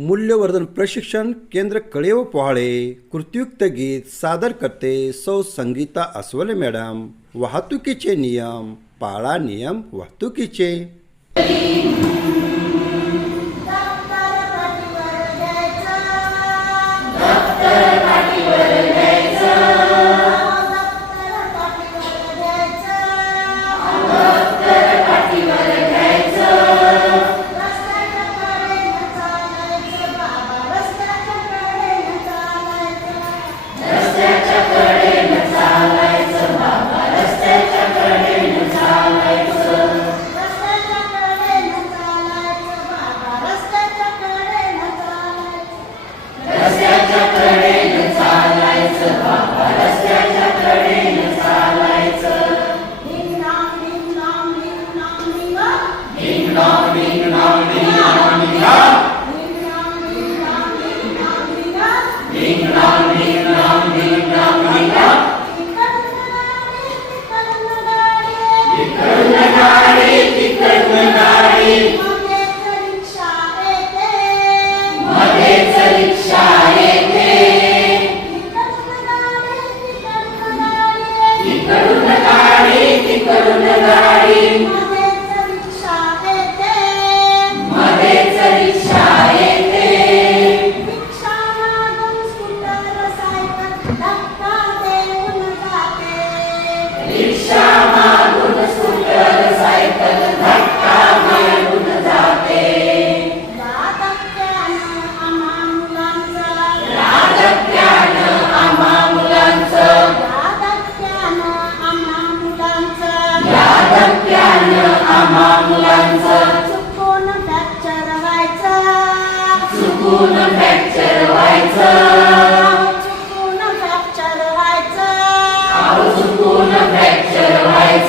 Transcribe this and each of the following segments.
मूल्यवर्धन प्रशिक्षण केंद्र कळेव पोहाळे कृत्युक्त गीत सादर करते सौ संगीता अस्वले मॅडम. वाहतुकीचे नियम पाळा नियम वाहतुकीचे.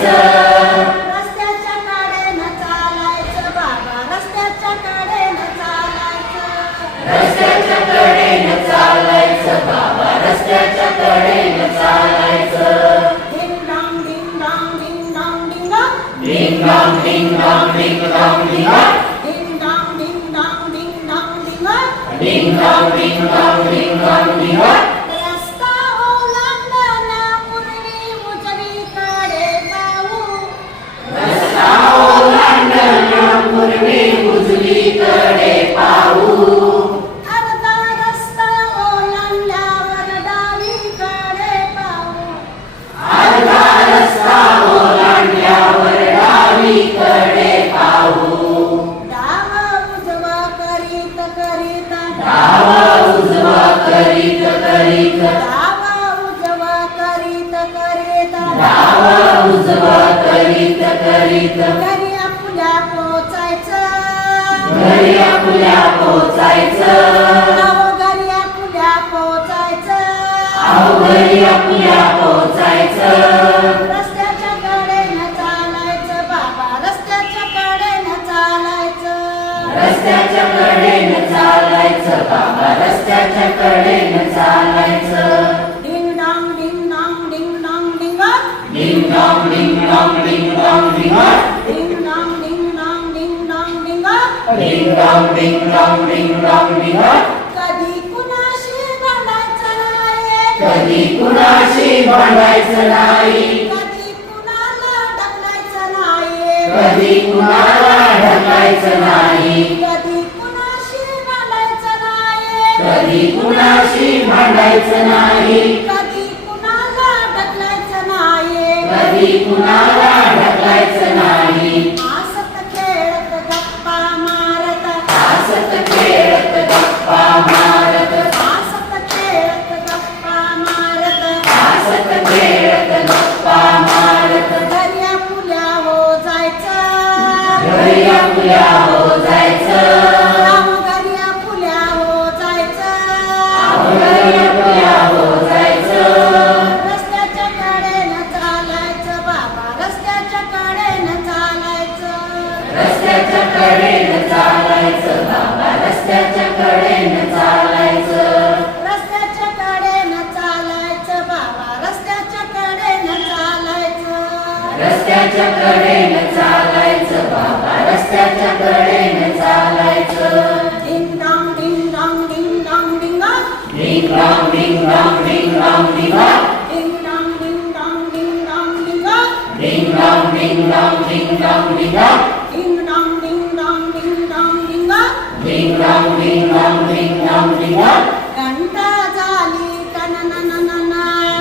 फ्रॅक्चर व्हायचं रस्त्याच्या कडेनं पोचायचं घरी आपल्या पोचायचं घरी आपल्या पोचायचं रस्त्याच्या कडेनं चालायचं बाबा रस्त्याच्या कडेनं चालायचं. रस्त्याच्या कडेनं चालायचं बाबा रस्त्याच्या कडेनं चालायचं. Dong ding dong ding ding dong. Ding dong ding dong ding ding dong ding कधी कुणाशी भांडायचं नाही. कधी कुणाशी भांडायचं नाही. कधी कुणाला ढकलायचं नाही. कधी कुणाला ढकलायचं नाही. कधी कुणाशी भांडायचं नाही. कधी कुणाशी भांडायचं नाही. कधी कुणाला ढकलायचं नाही. कधी कुणाला ढकलायचं नाही. कडेन चालायचं बाबा रस्त्याच्या कडेन चालायचं. रस्त्याच्या कडेनं चालायचं बाबा रस्त्याच्या कडेनं चालायचं. रस्त्याच्या कडेनं चालायचं बाबा रस्त्याच्या कडेनं चालायचं. Ding dong ding dong ding dong ding dong ding dong ding dong ding dong